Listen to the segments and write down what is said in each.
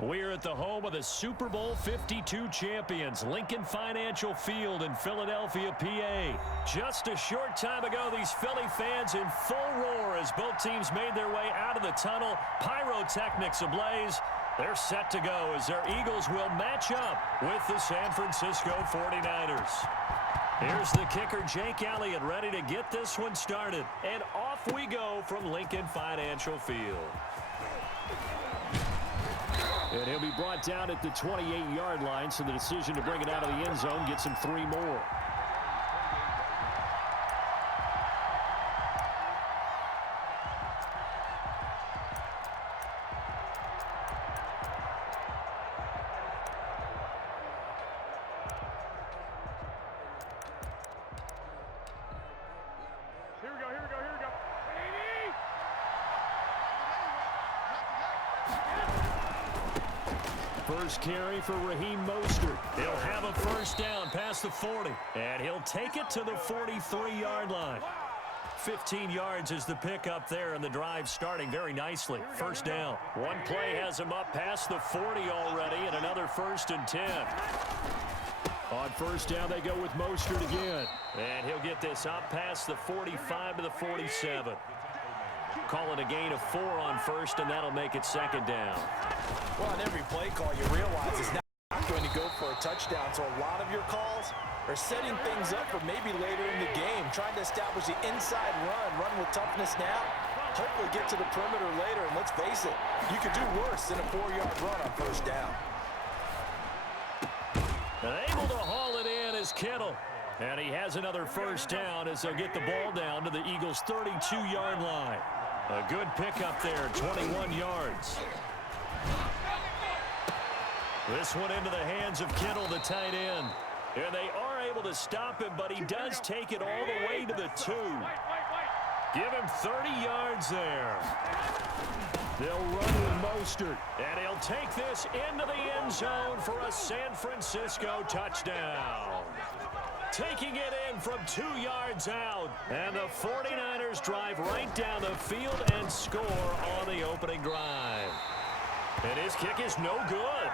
We're at the home of the Super Bowl 52 champions, Lincoln Financial Field in Philadelphia, PA. Just a short time ago, these Philly fans in full roar as both teams made their way out of the tunnel. Pyrotechnics ablaze. They're set to go as their Eagles will match up with the San Francisco 49ers. Here's the kicker, Jake Elliott, ready to get this one started. And off we go from Lincoln Financial Field. And he'll be brought down at the 28-yard line, so the decision to bring it out of the end zone gets him 3 more. First carry for Raheem Mostert. He'll have a first down past the 40, and he'll take it to the 43-yard line. 15 yards is the pickup there, and the drive starting very nicely. First down. One play has him up past the 40 already, and another 1st and 10. On first down, they go with Mostert again. And he'll get this up past the 45 to the 47. Call it a gain of 4 on first, and that'll make it 2nd down. Well, on every play call, you realize it's not going to go for a touchdown. So a lot of your calls are setting things up for maybe later in the game, trying to establish the inside run with toughness now, hopefully get to the perimeter later. And let's face it, you could do worse than a 4-yard run on first down. And able to haul it in is Kittle. And he has another first down as they'll get the ball down to the Eagles' 32-yard line. A good pickup there, 21 yards. This one into the hands of Kittle, the tight end. And they are able to stop him, but he does take it all the way to the 2. Give him 30 yards there. They'll run with Mostert, and he'll take this into the end zone for a San Francisco touchdown. Taking it in from 2 yards out, and the 49ers drive right down the field and score on the opening drive. And his kick is no good.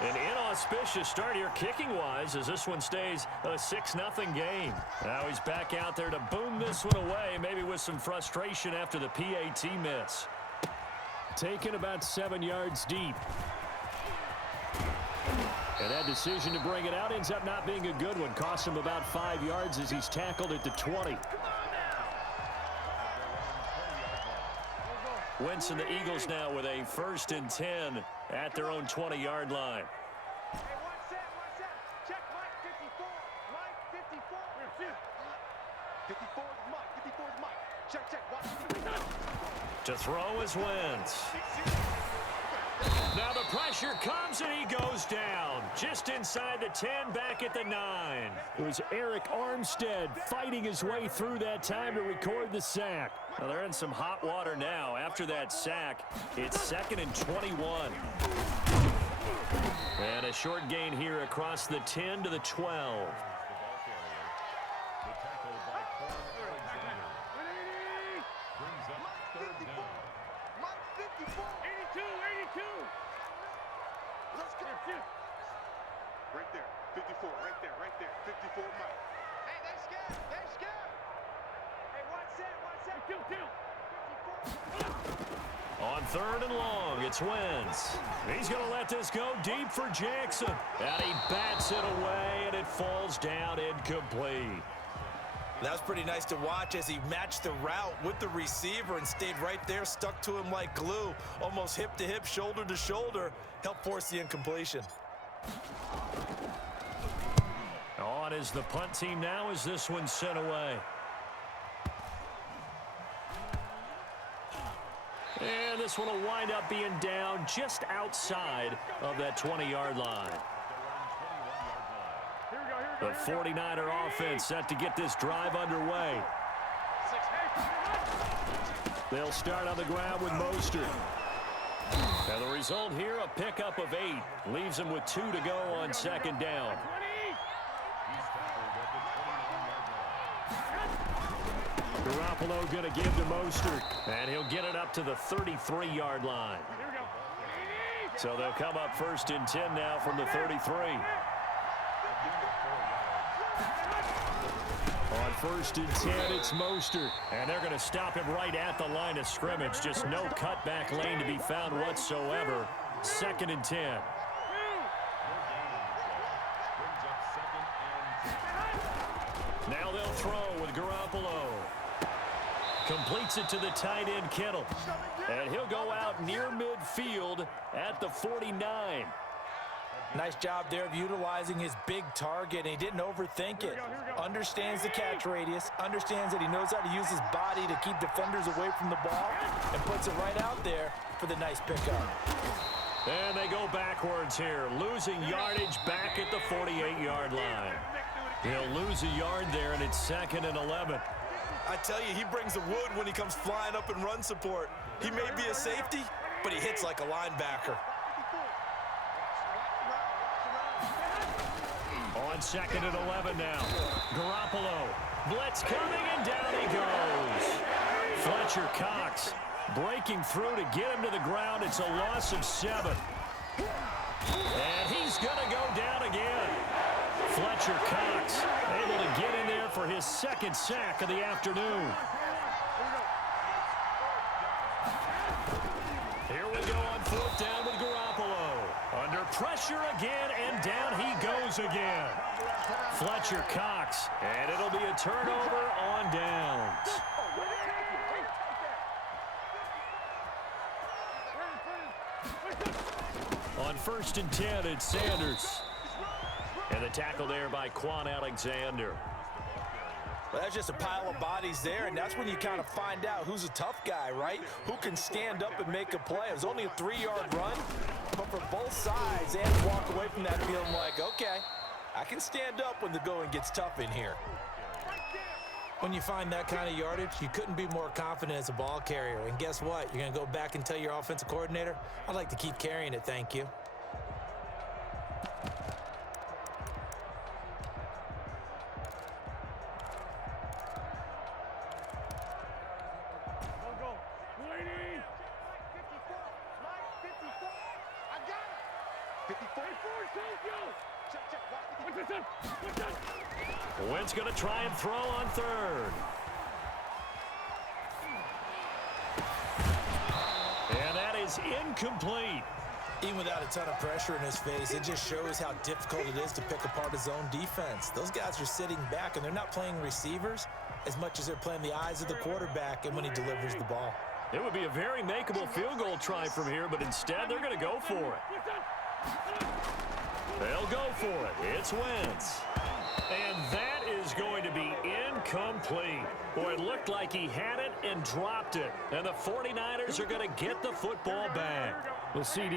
An inauspicious start here kicking-wise as this one stays a 6-0 game. Now he's back out there to boom this one away, maybe with some frustration after the PAT miss. Taken about 7 yards deep. And that decision to bring it out ends up not being a good one. Cost him about 5 yards as he's tackled at the 20. Wentz and the Eagles now with a 1st and 10 at their own 20-yard line. To throw is Wentz. Now the pressure comes and he goes down. Just inside the 10, back at the 9. It was Eric Armstead fighting his way through that time to record the sack. Well, they're in some hot water now. After that sack, it's 2nd and 21. And a short gain here across the 10 to the 12. Right there, 54, right there, 54 Mike. Hey, they're scared, Hey, watch that, On 3rd and long, it's Wentz. He's going to let this go deep for Jackson. And he bats it away, and it falls down incomplete. That was pretty nice to watch as he matched the route with the receiver and stayed right there, stuck to him like glue, almost hip to hip, shoulder to shoulder, helped force the incompletion. On is the punt team now as this one's sent away. And this one will wind up being down just outside of that 20-yard line. The 49er offense set to get this drive underway. They'll start on the ground with Mostert. And the result here, a pickup of 8. Leaves them with 2 to go on 2nd down. Garoppolo going to give to Mostert, and he'll get it up to the 33-yard line. So they'll come up 1st and 10 now from the 33. On 1st and 10, it's Mostert. And they're going to stop him right at the line of scrimmage. Just no cutback lane to be found whatsoever. 2nd and 10. Now they'll throw with Garoppolo. Completes it to the tight end, Kittle. And he'll go out near midfield at the 49. Nice job there of utilizing his big target, and he didn't overthink it. Understands the catch radius, understands that he knows how to use his body to keep defenders away from the ball, and puts it right out there for the nice pickup. And they go backwards here, losing yardage back at the 48-yard line. He'll lose a yard there, and it's 2nd and 11. I tell you, he brings the wood when he comes flying up in run support. He may be a safety, but he hits like a linebacker. On 2nd and 11 now. Garoppolo. Blitz coming, and down he goes. Fletcher Cox breaking through to get him to the ground. It's a loss of 7. And he's going to go down again. Fletcher Cox able to get in there for his 2nd sack of the afternoon. Here we go on 4th down with Garoppolo. Under pressure again, and down he goes again. Fletcher Cox, and it'll be a turnover on downs. On 1st and 10, it's Sanders. And the tackle there by Quan Alexander. Well, that's just a pile of bodies there, and that's when you kind of find out who's a tough guy, right? Who can stand up and make a play. It was only a 3-yard run, but for both sides, they had to walk away from that feeling like, okay, I can stand up when the going gets tough in here. When you find that kind of yardage, you couldn't be more confident as a ball carrier. And guess what? You're going to go back and tell your offensive coordinator, I'd like to keep carrying it, thank you. Wentz going to try and throw on 3rd. And that is incomplete. Even without a ton of pressure in his face, it just shows how difficult it is to pick apart his own defense. Those guys are sitting back, and they're not playing receivers as much as they're playing the eyes of the quarterback and when he delivers the ball. It would be a very makeable field goal try from here, but instead they're going to go for it. They'll go for it. It's Wentz. And that is going to be incomplete. Boy, it looked like he had it and dropped it. And the 49ers are going to get the football back. Well, CD,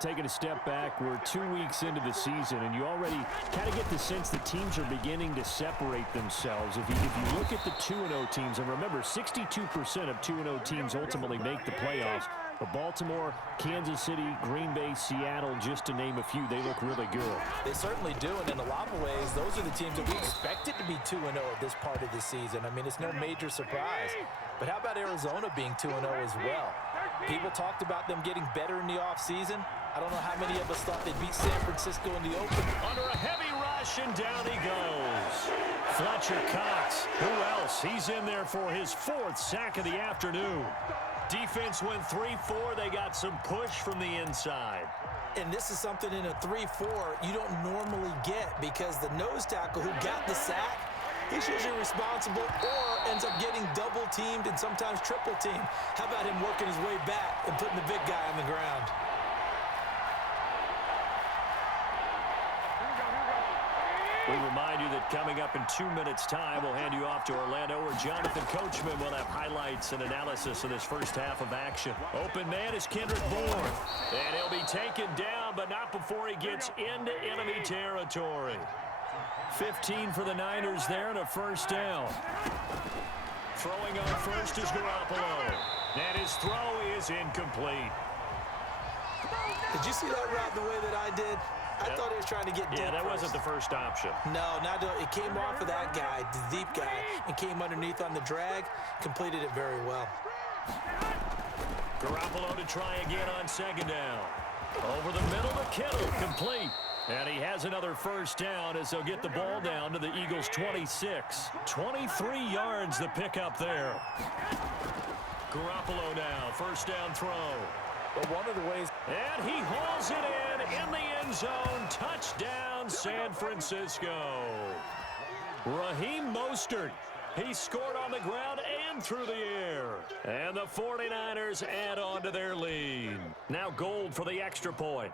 taking a step back, we're 2 weeks into the season, and you already kind of get the sense that teams are beginning to separate themselves. If you look at the 2-0 teams, and remember, 62% of 2-0 teams ultimately make the playoffs. But Baltimore, Kansas City, Green Bay, Seattle, just to name a few, they look really good. They certainly do, and in a lot of ways, those are the teams that we expected to be 2-0 at this part of the season. I mean, it's no major surprise. But how about Arizona being 2-0 as well? People talked about them getting better in the offseason. I don't know how many of us thought they'd beat San Francisco in the open. Under a heavy rush, and down he goes. Fletcher Cox, who else? He's in there for his 4th sack of the afternoon. Defense went 3-4. They got some push from the inside. And this is something in a 3-4 you don't normally get, because the nose tackle who got the sack, he's usually responsible or ends up getting double-teamed and sometimes triple-teamed. How about him working his way back and putting the big guy on the ground? We remind you that coming up in 2 minutes' time, we'll hand you off to Orlando, where Jonathan Coachman will have highlights and analysis of this first half of action. Open man is Kendrick Bourne, and he'll be taken down, but not before he gets into enemy territory. 15 for the Niners there, and a 1st down. Throwing on first is Garoppolo, and his throw is incomplete. Did you see that route the way that I did? I thought he was trying to get deep. Yeah, that first. wasn't the first option. No, it came off of that guy, the deep guy, and came underneath on the drag, completed it very well. Garoppolo to try again on 2nd down. Over the middle to Kittle, complete. And he has another first down as they'll get the ball down to the Eagles' 26. 23 yards the pickup there. Garoppolo now, first down throw. But one of the ways... And he hauls it in the end zone. Touchdown, San Francisco. Raheem Mostert. He scored on the ground and through the air. And the 49ers add on to their lead. Now Gold for the extra point.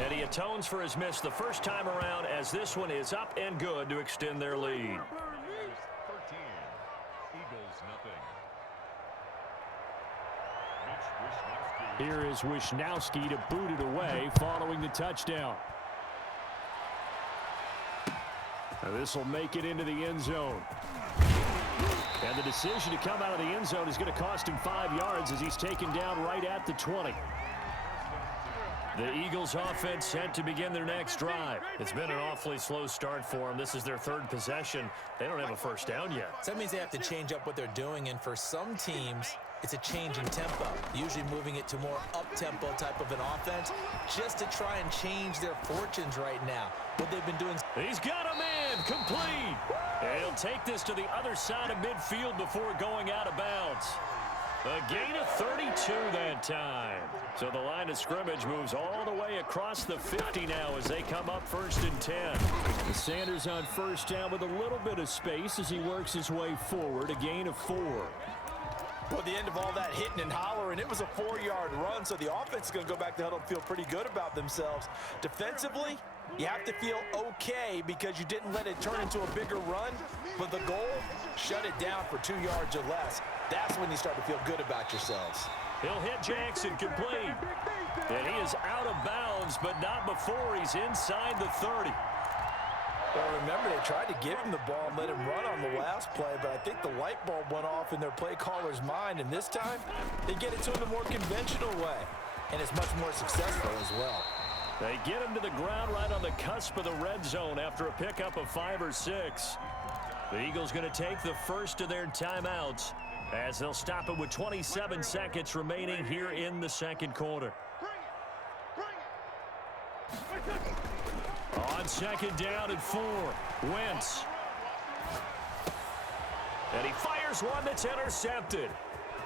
And he atones for his miss the first time around as this one is up and good to extend their lead. 13. Eagles nothing. Here is Wishnowski to boot it away following the touchdown. This will make it into the end zone. And the decision to come out of the end zone is going to cost him 5 yards as he's taken down right at the 20. The Eagles offense set to begin their next drive. It's been an awfully slow start for them. This is their third possession. They don't have a first down yet. So that means they have to change up what they're doing, and for some teams, it's a change in tempo, usually moving it to more up-tempo type of an offense just to try and change their fortunes right now. What they've been doing. He's got a man, complete. And he'll take this to the other side of midfield before going out of bounds. A gain of 32 that time. So the line of scrimmage moves all the way across the 50 now as they come up 1st and 10. Sanders on first down with a little bit of space as he works his way forward. A gain of 4. Well, the end of all that hitting and hollering, it was a 4-yard run, so the offense is going to go back to huddle and feel pretty good about themselves. Defensively, you have to feel okay because you didn't let it turn into a bigger run, but the goal, shut it down for 2 yards or less. That's when you start to feel good about yourselves. He'll hit Jackson, complete. And he is out of bounds, but not before he's inside the 30. Well, remember, they tried to give him the ball and let him run on the last play, but I think the light bulb went off in their play caller's mind, and this time, they get it to him the more conventional way, and it's much more successful as well. They get him to the ground right on the cusp of the red zone after a pickup of 5 or 6. The Eagles going to take the first of their timeouts as they'll stop it with 27 seconds remaining here in the second quarter. On second down and 4, Wentz. And he fires one that's intercepted.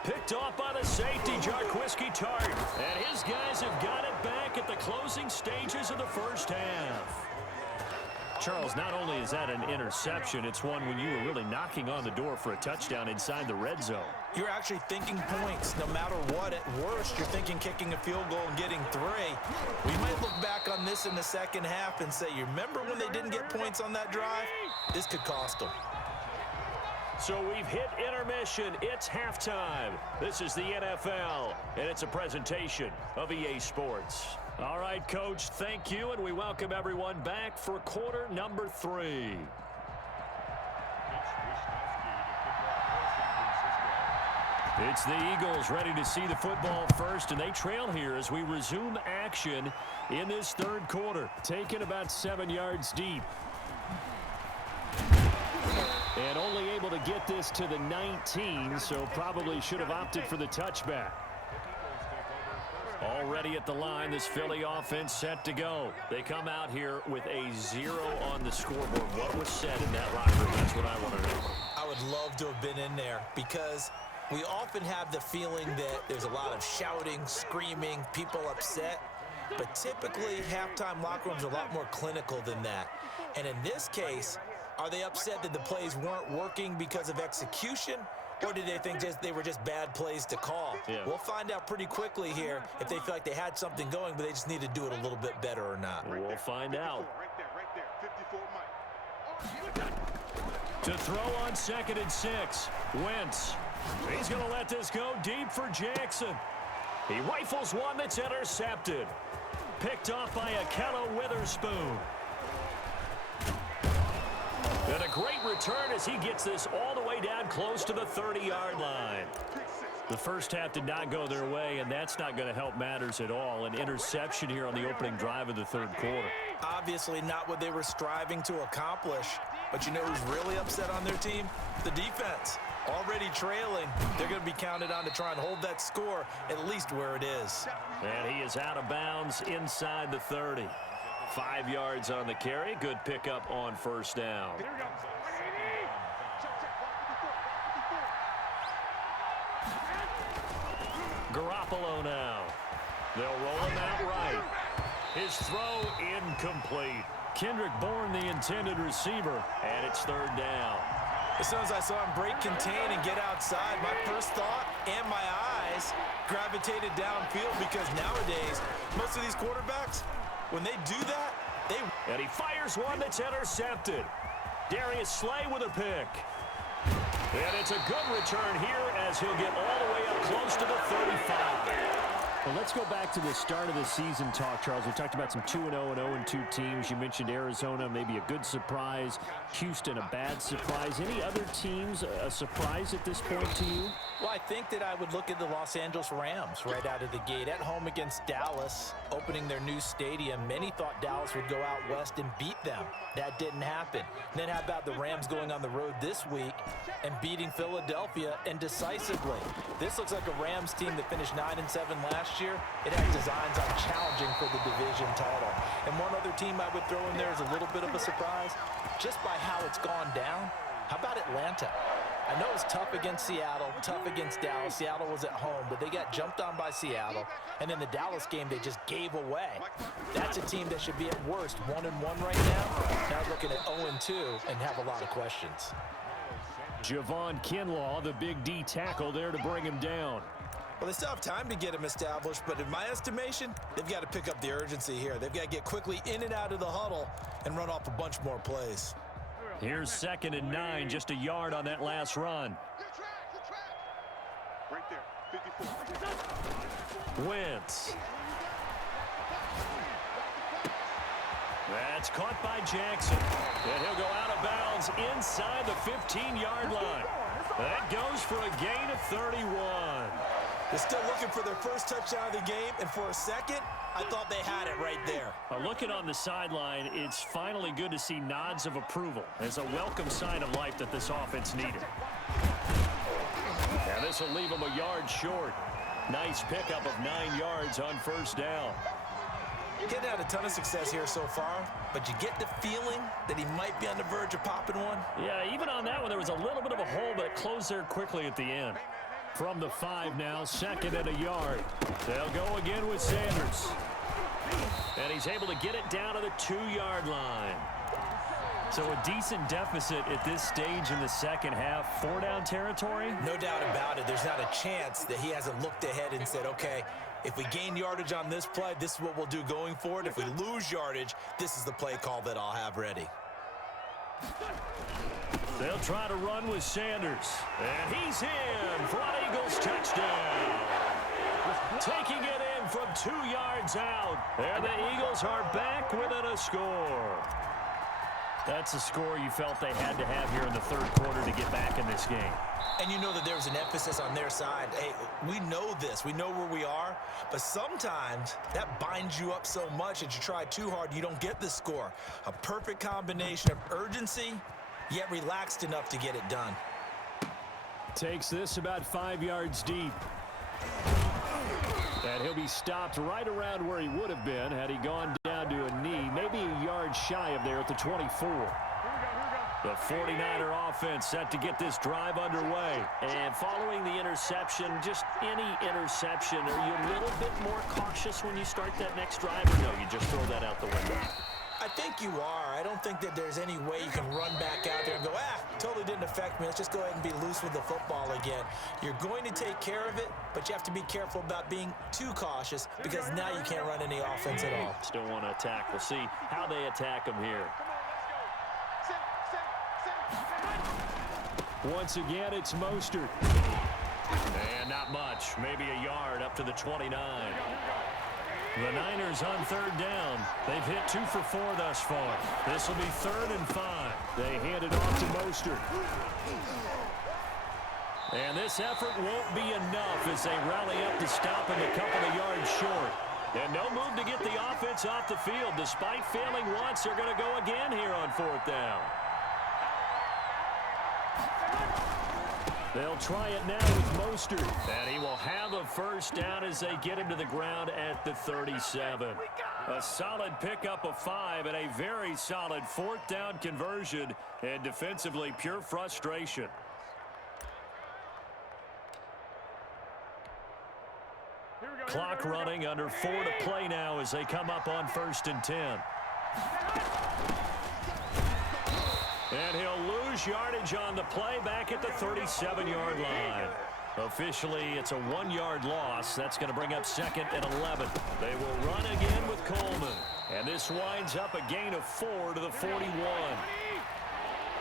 Picked off by the safety, Jarquiski Tart. And his guys have got it back at the closing stages of the first half. Charles, not only is that an interception, it's one when you were really knocking on the door for a touchdown inside the red zone. You're actually thinking points no matter what. At worst, you're thinking kicking a field goal and getting 3. We might look back on this in the second half and say, you remember when they didn't get points on that drive? This could cost them. So we've hit intermission. It's halftime. This is the NFL, and it's a presentation of EA Sports. All right, Coach, thank you, and we welcome everyone back for quarter number 3. It's the Eagles ready to see the football first, and they trail here as we resume action in this third quarter. Taken about 7 yards deep. And only able to get this to the 19, so probably should have opted for the touchback. Already at the line, this Philly offense set to go. They come out here with a 0 on the scoreboard. What was said in that locker room? That's what I want to know. I would love to have been in there because we often have the feeling that there's a lot of shouting, screaming, people upset. But typically, halftime locker rooms are a lot more clinical than that. And in this case, are they upset that the plays weren't working because of execution? Or did they think they were just bad plays to call? Yeah. We'll find out pretty quickly here if they feel like they had something going, but they just need to do it a little bit better or not. We'll find out. Right there. 54 Mike. To throw on 2nd and 6, Wentz. He's going to let this go deep for Jackson. He rifles one that's intercepted. Picked off by Ahkello Witherspoon. And a great return as he gets this all the way down close to the 30-yard line. The first half did not go their way, and that's not going to help matters at all. An interception here on the opening drive of the third quarter. Obviously not what they were striving to accomplish. But you know who's really upset on their team? The defense. Already trailing, they're going to be counted on to try and hold that score at least where it is. And he is out of bounds inside the 30. 5 yards on the carry. Good pickup on first down. Garoppolo now. They'll roll him out right. His throw incomplete. Kendrick Bourne, the intended receiver, and it's third down. As soon as I saw him break, contain, and get outside, my first thought and my eyes gravitated downfield because nowadays, most of these quarterbacks, when they do that, they... And he fires one that's intercepted. Darius Slay with a pick. And it's a good return here as he'll get all the way up close to the 35. Well, let's go back to the start of the season talk, Charles. We talked about some 2-0 and 0-2 teams. You mentioned Arizona, maybe a good surprise. Houston, a bad surprise. Any other teams a surprise at this point to you? Well, I think that I would look at the Los Angeles Rams right out of the gate. At home against Dallas, opening their new stadium. Many thought Dallas would go out west and beat them. That didn't happen. And then how about the Rams going on the road this week and beating Philadelphia and decisively? This looks like a Rams team that finished 9-7 last year. It has designs on challenging for the division title. And one other team I would throw in there is a little bit of a surprise, just by how it's gone down. How about Atlanta? I know it was tough against Seattle, tough against Dallas. Seattle was at home, but they got jumped on by Seattle. And in the Dallas game, they just gave away. That's a team that should be at worst 1-1 right now. Now looking at 0-2 and have a lot of questions. Javon Kinlaw, the big D tackle there to bring him down. Well, they still have time to get him established, but in my estimation, they've got to pick up the urgency here. They've got to get quickly in and out of the huddle and run off a bunch more plays. Here's 2nd and 9, just a yard on that last run. Right there, 54. Wentz. That's caught by Jackson. And he'll go out of bounds inside the 15-yard line. That goes for a gain of 31. They're still looking for their first touchdown of the game, and for a second, I thought they had it right there. Looking on the sideline, it's finally good to see nods of approval as a welcome sign of life that this offense needed. And this will leave them a yard short. Nice pickup of 9 yards on first down. Getting out a ton of success here so far, but you get the feeling that he might be on the verge of popping one. Yeah, even on that one, there was a little bit of a hole, but it closed there quickly at the end. From the 5 now, 2nd and a yard. They'll go again with Sanders. And he's able to get it down to the 2-yard line. So a decent deficit at this stage in the second half. 4-down territory? No doubt about it. There's not a chance that he hasn't looked ahead and said, okay, if we gain yardage on this play, this is what we'll do going forward. If we lose yardage, this is the play call that I'll have ready. They'll try to run with Sanders. And he's in for an Eagles touchdown. Taking it in from 2 yards out. And the Eagles are back within a score. That's a score you felt they had to have here in the third quarter to get back in this game. And you know that there was an emphasis on their side. Hey, we know this. We know where we are. But sometimes that binds you up so much that you try too hard, you don't get the score. A perfect combination of urgency, yet relaxed enough to get it done. Takes this about 5 yards deep. And he'll be stopped right around where he would have been had he gone down to a knee, maybe a yard shy of there at the 24. The 49er offense set to get this drive underway. And following the interception, just any interception, are you a little bit more cautious when you start that next drive, or no, you just throw that out the window? I think you are. I don't think that there's any way you can run back out there and go, totally didn't affect me. Let's just go ahead and be loose with the football again. You're going to take care of it, but you have to be careful about being too cautious because now you can't run any offense at all. Still want to attack. We'll see how they attack him here. Once again, it's Mostert. And not much. Maybe a yard up to the 29. The Niners on third down. They've hit 2 for 4 thus far. This will be 3rd and 5. They hand it off to Mostert. And this effort won't be enough as they rally up to stop him a couple of yards short. And no move to get the offense off the field. Despite failing once, they're going to go again here on 4th down. They'll try it now with Mostert. And he will have a first down as they get him to the ground at the 37. A solid pickup of 5 and a very solid 4th down conversion. And defensively, pure frustration. Clock running, under 4 to play now as they come up on 1st and 10. And he'll lose yardage on the play back at the 37-yard line. Officially, it's a 1-yard loss. That's going to bring up 2nd and 11. They will run again with Coleman. And this winds up a gain of 4 to the 41.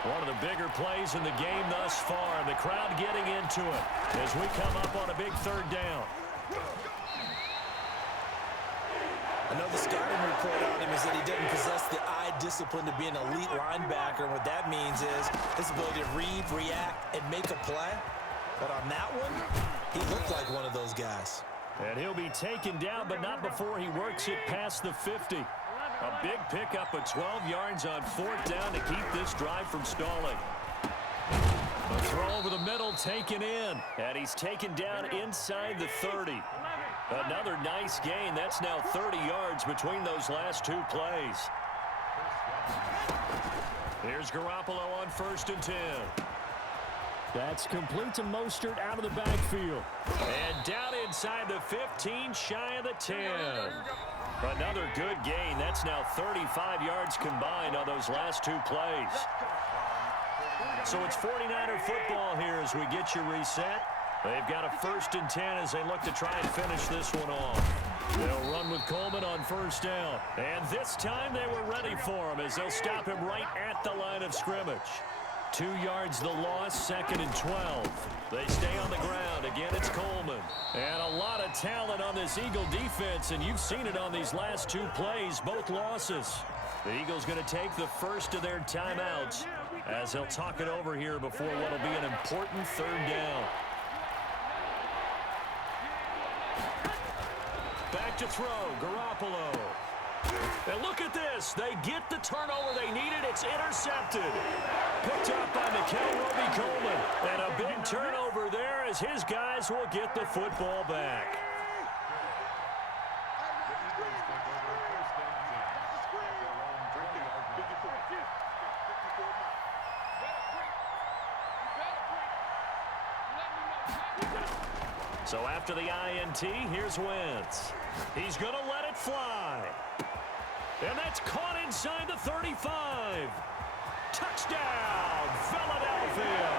One of the bigger plays in the game thus far. The crowd getting into it as we come up on a big 3rd down. Another scouting report on him is that he doesn't possess the eye discipline to be an elite linebacker. And what that means is his ability to read, react, and make a play. But on that one, he looked like one of those guys. And he'll be taken down, but not before he works it past the 50. A big pickup of 12 yards on 4th down to keep this drive from stalling. A throw over the middle taken in. And he's taken down inside the 30. Another nice gain. That's now 30 yards between those last 2 plays. Here's Garoppolo on 1st and 10. That's complete to Mostert out of the backfield. And down inside the 15, shy of the 10. Another good gain. That's now 35 yards combined on those last 2 plays. So it's 49er football here as we get you reset. They've got a 1st and 10 as they look to try and finish this one off. They'll run with Coleman on 1st down. And this time they were ready for him as they'll stop him right at the line of scrimmage. 2 yards the loss, 2nd and 12. They stay on the ground. Again, it's Coleman. And a lot of talent on this Eagle defense, and you've seen it on these last 2 plays, both losses. The Eagles going to take the first of their timeouts as they'll talk it over here before what will be an important 3rd down. Back to throw, Garoppolo. And look at this. They get the turnover they needed. It's intercepted. Picked up by Mikel Roby-Coleman. And a big turnover there as his guys will get the football back. So after the INT, here's Wentz. He's going to let it fly. And that's caught inside the 35. Touchdown, Philadelphia.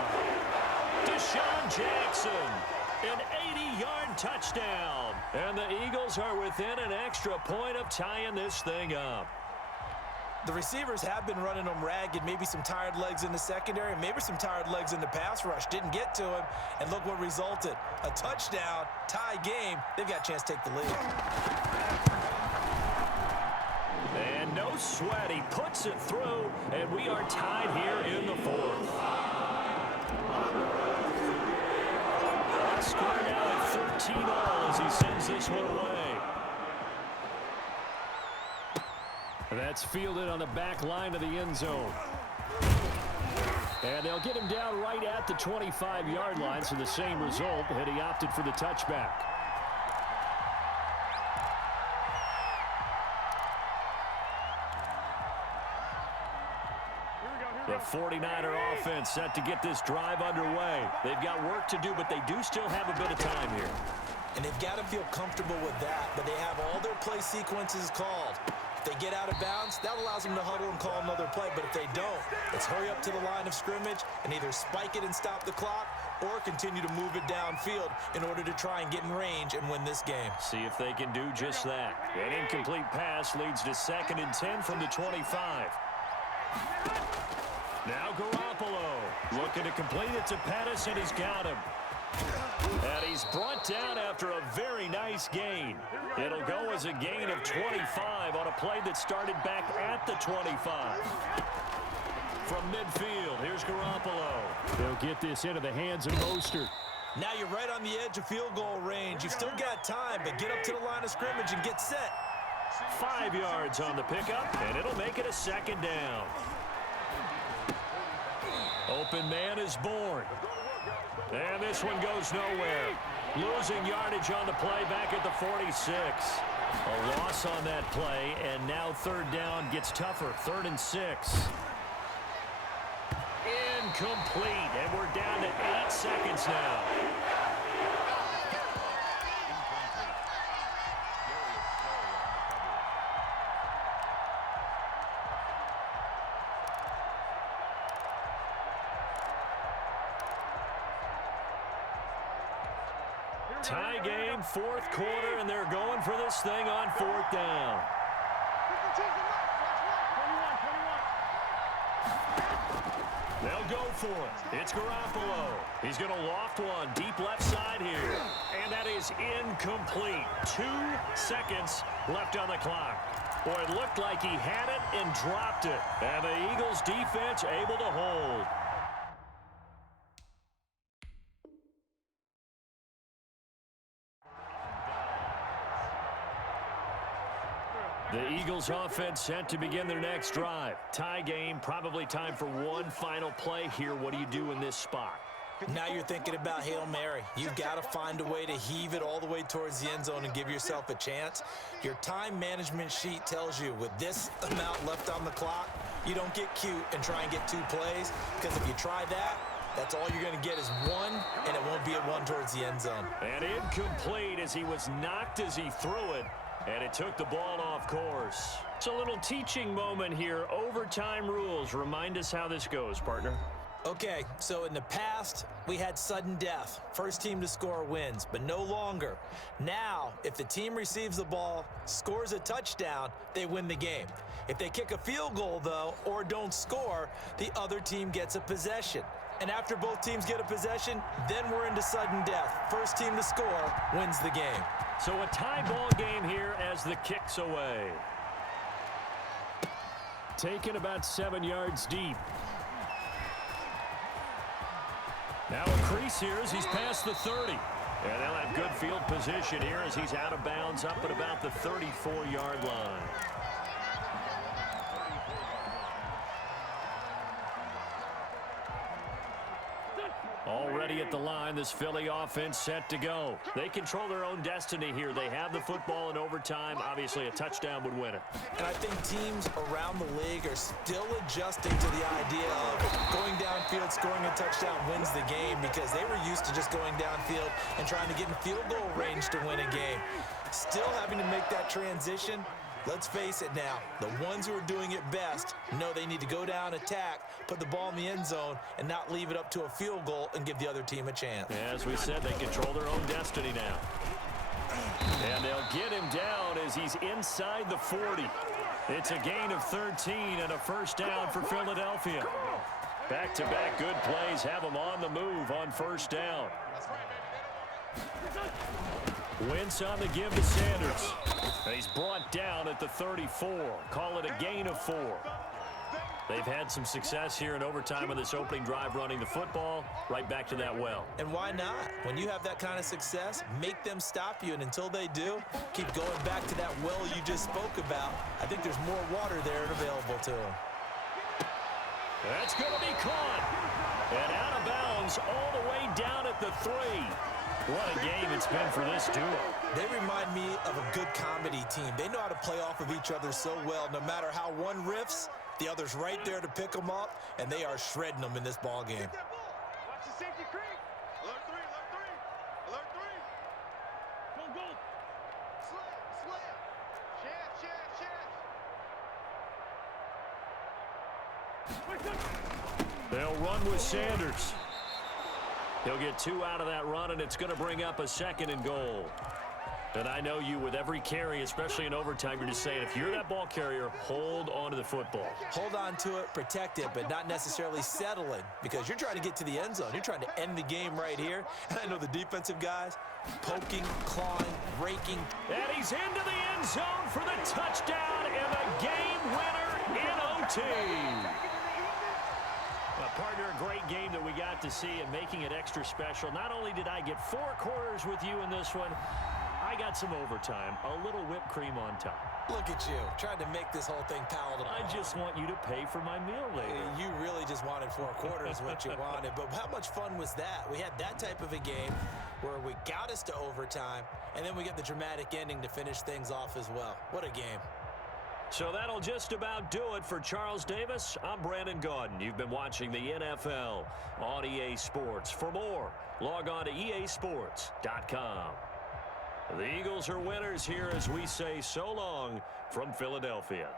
Deshaun Jackson, an 80-yard touchdown. And the Eagles are within an extra point of tying this thing up. The receivers have been running them ragged. Maybe some tired legs in the secondary, maybe some tired legs in the pass rush. Didn't get to him, and look what resulted. A touchdown, tie game. They've got a chance to take the lead. And no sweat. He puts it through, and we are tied here in the 4th. Score now at 13-all as he sends this one away. That's fielded on the back line of the end zone. And they'll get him down right at the 25-yard line, so the same result had he opted for the touchback. The 49er offense set to get this drive underway. They've got work to do, but they do still have a bit of time here. And they've got to feel comfortable with that, but they have all their play sequences called. If they get out of bounds, that allows them to huddle and call another play. But if they don't, let's hurry up to the line of scrimmage and either spike it and stop the clock or continue to move it downfield in order to try and get in range and win this game. See if they can do just that. An incomplete pass leads to 2nd and 10 from the 25. Now Garoppolo looking to complete it to Pettis, and he's got him. And he's brought down after a very nice gain. It'll go as a gain of 25 on a play that started back at the 25. From midfield, here's Garoppolo. They'll get this into the hands of Mostert. Now you're right on the edge of field goal range. You've still got time, but get up to the line of scrimmage and get set. 5 yards on the pickup, and it'll make it a 2nd down. Open man is born. And this one goes nowhere. Losing yardage on the play back at the 46. A loss on that play, and now third down gets tougher. 3rd and 6. Incomplete, and we're down to 8 seconds now. Tie game, 4th quarter, and they're going for this thing on 4th down. They'll go for it. It's Garoppolo. He's going to loft one deep left side here. And that is incomplete. 2 seconds left on the clock. Boy, it looked like he had it and dropped it. And the Eagles defense able to hold. The Eagles offense set to begin their next drive. Tie game, probably time for one final play here. What do you do in this spot? Now you're thinking about Hail Mary. You've got to find a way to heave it all the way towards the end zone and give yourself a chance. Your time management sheet tells you with this amount left on the clock, you don't get cute and try and get 2 plays, because if you try that, that's all you're going to get is 1, and it won't be a 1 towards the end zone. And incomplete as he was knocked as he threw it. And it took the ball off course. It's a little teaching moment here. Overtime rules. Remind us how this goes, partner. Okay, so in the past, we had sudden death. First team to score wins, but no longer. Now, if the team receives the ball, scores a touchdown, they win the game. If they kick a field goal, though, or don't score, the other team gets a possession. And after both teams get a possession, then we're into sudden death. First team to score wins the game. So a tie ball game here as the kick's away. Taken about 7 yards deep. Now a crease here as he's past the 30. And they'll have good field position here as he's out of bounds up at about the 34-yard line. Already at the line, this Philly offense set to go. They control their own destiny here. They have the football in overtime. Obviously, a touchdown would win it. And I think teams around the league are still adjusting to the idea of going downfield, scoring a touchdown wins the game, because they were used to just going downfield and trying to get in field goal range to win a game. Still having to make that transition. Let's face it now, the ones who are doing it best know they need to go down, attack, put the ball in the end zone, and not leave it up to a field goal and give the other team a chance. As we said, they control their own destiny now. And they'll get him down as he's inside the 40. It's a gain of 13 and a first down for Philadelphia. Back-to-back good plays have them on the move on first down. Wentz on the give to Sanders. He's brought down at the 34. Call it a gain of 4. They've had some success here in overtime on this opening drive running the football. Right back to that well. And why not? When you have that kind of success, make them stop you. And until they do, keep going back to that well you just spoke about. I think there's more water there and available to them. That's going to be caught. And out of bounds all the way down at the 3. What a game it's been for this duo. They remind me of a good comedy team. They know how to play off of each other so well. No matter how one riffs, the other's right there to pick them up, and they are shredding them in this ball game. Watch the safety creep. Alert 3, alert 3. Alert 3. Go. Slam. Chance. They'll run with Sanders. He'll get 2 out of that run, and it's going to bring up a 2nd and goal. And I know you, with every carry, especially in overtime, you're just saying, if you're that ball carrier, hold on to the football. Hold on to it, protect it, but not necessarily settling, because you're trying to get to the end zone. You're trying to end the game right here. And I know the defensive guys, poking, clawing, raking. And he's into the end zone for the touchdown and the game winner in OT. Partner, a great game that we got to see, and making it extra special. Not only did I get 4 quarters with you in this one, I I got some overtime, a little whipped cream on top. Look at you, trying to make this whole thing palatable. I just want you to pay for my meal later. You really just wanted 4 quarters what you wanted, but how much fun was that? We had that type of a game where we got us to overtime, and then we get the dramatic ending to finish things off as well. What a game. So that'll just about do it for Charles Davis. I'm Brandon Gaudin. You've been watching the NFL on EA Sports. For more, log on to easports.com. The Eagles are winners here as we say so long from Philadelphia.